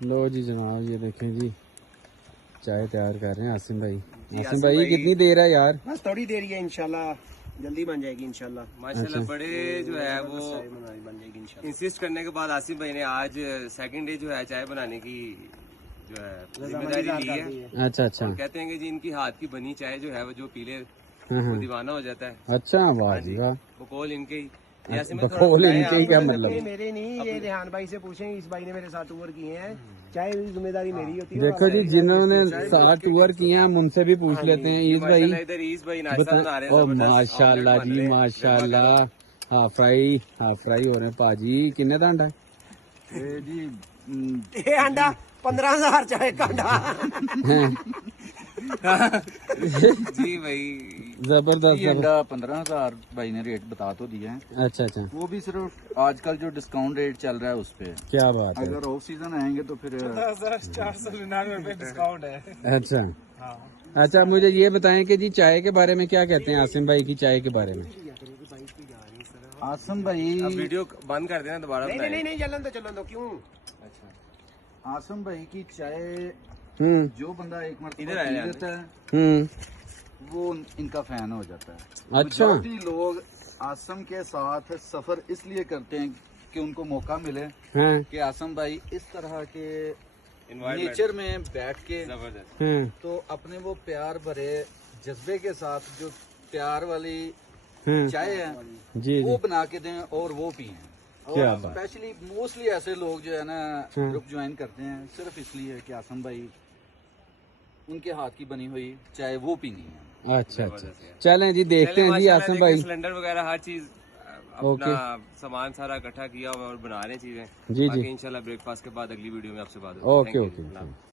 لو جی جناب یہ دیکھیں جی چائے تیار کر رہے ہیں عاصم بھائی. عاصم بھائی کتنی دیر ہے یار؟ بس تھوڑی دیر ہی ہے، انشاءاللہ جلدی بن جائے گی انشاءاللہ. ماشاءاللہ بڑے جو ہے وہ بن جائے گی انشاءاللہ. انسسٹ کرنے کے بعد عاصم بھائی نے آج سیکنڈ ڈے جو ہے چائے بنانے کی جو ہے ذمہ داری لی ہے. اچھا اچھا. اور کہتے ہیں کہ جی ان کی ہاتھ کی بنی چائے جو ہے وہ جو پی لے ہاں وہ ہاں. دیوانہ ہو جاتا ہے. اچھا واہ جی واہ. بقول ان کے ہی بقول ان کے کیا مطلب؟ یہ میرے نہیں، یہ ریحان بھائی سے پوچھیں، اس بھائی نے میرے ساتھ ٹور کیے ہیں. چائے ذمہ داری میری ہوتی ہے. دیکھو جی جنہوں نے ساتھ ٹور کیے ہیں ہم ان سے بھی پوچھ لیتے ہیں. عیز بھائی ادھر عیز بھائی ناشتہ بنا رہے ہیں. او ماشاء اللہ جی ماشاء اللہ. ہاف فرائی ہو رہے پاجی. کنے دا انڈا جی یہ انڈا 15,000 چائے کا انڈا. جی بھائی زبردست. انڈا 15,000 بھائی نے ریٹ بتا تو دیا ہے. اچھا اچھا. وہ بھی صرف آج کل جو ڈسکاؤنٹ ریٹ چل رہا ہے اس پہ. کیا بات ہے. اگر آف سیزن آئیں گے تو پھر 499 ڈسکاؤنٹ ہے. اچھا اچھا. مجھے یہ بتائیں کہ جی چائے کے بارے میں کیا کہتے ہیں عاصم بھائی کی چائے کے بارے میں؟ آسم بھائی ویڈیو بند کر دینا دوبارہ. نہیں چلن دو کیوں. آسم بھائی کی چائے جو بندہ ایک مرتبہ ادھر پی لیتا ہے وہ ان کا فین ہو جاتا ہے. اچھا. میجورٹی لوگ آسم کے ساتھ سفر اس لیے کرتے ہیں کہ ان کو موقع ملے کہ آسم بھائی اس طرح کے نیچر میں بیٹھ کے تو اپنے وہ پیار بھرے جذبے کے ساتھ جو پیار والی چائے ہے جی وہ بنا کے دیں اور وہ پئیں. کیا اور بات. اسپیشلی موسٹلی ایسے لوگ جو ہے نا گروپ جوائن کرتے ہیں صرف اس لیے کہ آسم بھائی ان کے ہاتھ کی بنی ہوئی چائے وہ پینی ہے. اچھا اچھا. چلیں جی دیکھتے ہیں جی عاصم بھائی. سلنڈر وغیرہ ہر چیز اپنا سامان سارا اکٹھا کیا ہوا اور بنا رہے ہیں چیزیں. جی جی انشاءاللہ بریک فاسٹ کے بعد اگلی ویڈیو میں آپ سے بات اوکے اوکے.